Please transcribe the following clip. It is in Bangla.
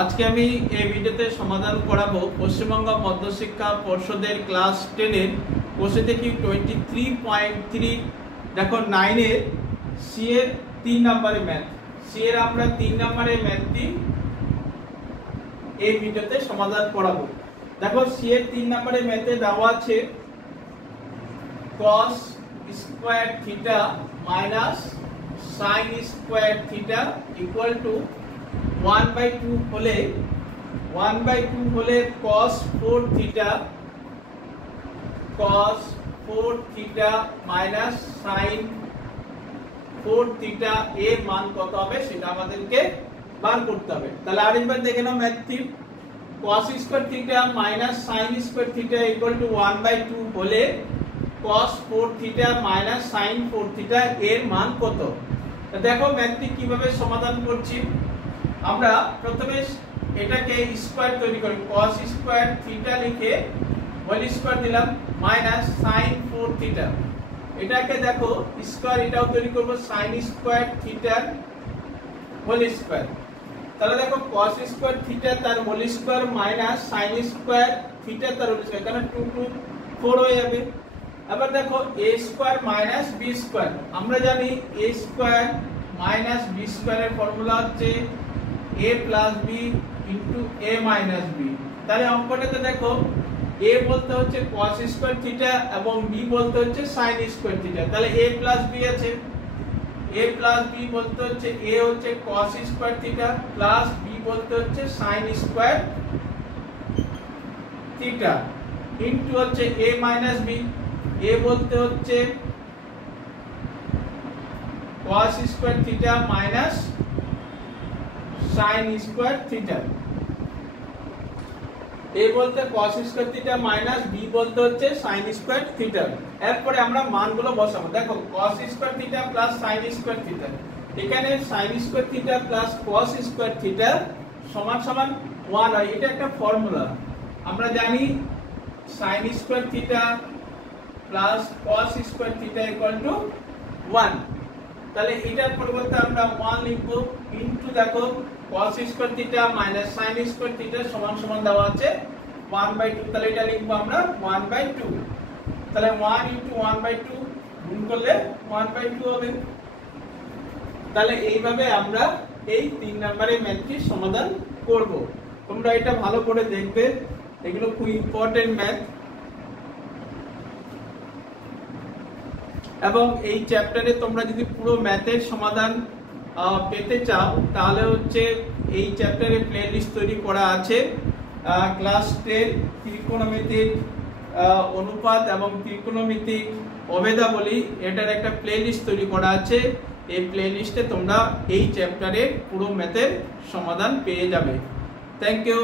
আজকে আমি এই ভিডিওতে সমাধান করাবো পশ্চিমবঙ্গ মধ্যশিক্ষা পর্ষদের ক্লাস 10 এর কোশ্চেন থেকে 23.3 দেখো 9 এর সি এর 3 নম্বরের ম্যাথ। সি এর আমরা 3 নম্বরের ম্যাথটি এই ভিডিওতে সমাধান করাবো। দেখো সি এর 3 নম্বরের ম্যাথে দেওয়া আছে cos square theta minus sin square theta equal to 1/2 হলে 1/2 হলে cos 4 theta minus sin 4 theta এর মান কত হবে সেটা আমাদেরকে বার করতে হবে। তাহলে আরেকবার দেখে নাও ম্যাথটি। cos square theta minus sin square theta equal to 1/2 হলে cos 4 theta minus sin 4 theta এর মান কত। দেখো ম্যাথটি কিভাবে সমাধান করছি। আমরা প্রথমে এটাকে স্কয়ার তৈরি করি, cos স্কয়ার থিটা লিখে হোল স্কয়ার দিলাম মাইনাস sin 4 থিটা। এটাকে দেখো স্কয়ার এটাও তৈরি করব sin square theta whole square. তাহলে দেখো cos স্কয়ার থিটা তার whole square minus sin square theta তার হোল স্কয়ার, কারণ 2 2 4 হয়ে যাবে। আবার দেখো a square minus b square. আমরা জানি a স্কয়ার মাইনাস b স্কয়ারের ফর্মুলা হচ্ছে a plus b into a minus b। তাহলে অঙ্কটাতে দেখো a বলতে হচ্ছে cos স্কয়ার থিটা এবং b বলতে হচ্ছে sin স্কয়ার থিটা। তাহলে a প্লাস b আছে, a প্লাস b বলতে হচ্ছে a হচ্ছে cos square theta plus b বলতে হচ্ছে sin স্কয়ার থিটা ইনটু হচ্ছে a মাইনাস b। a বলতে হচ্ছে cos square theta minus sin square theta. a বলতে cos square theta minus b বলতে হচ্ছে sin স্কয়ার থিটা। এরপরে আমরা মানগুলো বসাবো। দেখো cos square theta plus sin square theta, এখানে sin square theta plus cos square theta সমান সমান 1 হয়। এটা একটা ফর্মুলা, আমরা জানি sin square theta plus cos square theta equal to 1। তাহলে এটার পরিবর্তে আমরা 1 লিখব ইনটু দেখো cos square theta minus sin square theta সমান সমান দেওয়া আছে 1/2। তাহলে এটা লিখব আমরা 1/2। তাহলে 1 ইনটু 1/2 গুণ করলে 1/2 হবে। তাহলে এইভাবে আমরা এই 3 নম্বরের ম্যাথটি সমাধান করব। তোমরা এটা ভালো করে দেখবে, এগুলো খুব ইম্পর্টেন্ট ম্যাথ। এবং এই চ্যাপ্টারে তোমরা যদি পুরো ম্যাথের সমাধান পেতে চাও তাহলে হচ্ছে এই চ্যাপ্টারে প্লেলিস্ট তৈরি করা আছে। ক্লাস 10 ত্রিকোণমিতিক অনুপাত এবং ত্রিকোণমিতিক অভেদাবলী, এটার একটা প্লেলিস্ট তৈরি করা আছে। এই প্লেলিস্টে তোমরা এই চ্যাপ্টারের পুরো ম্যাথের সমাধান পেয়ে যাবে। Thank you.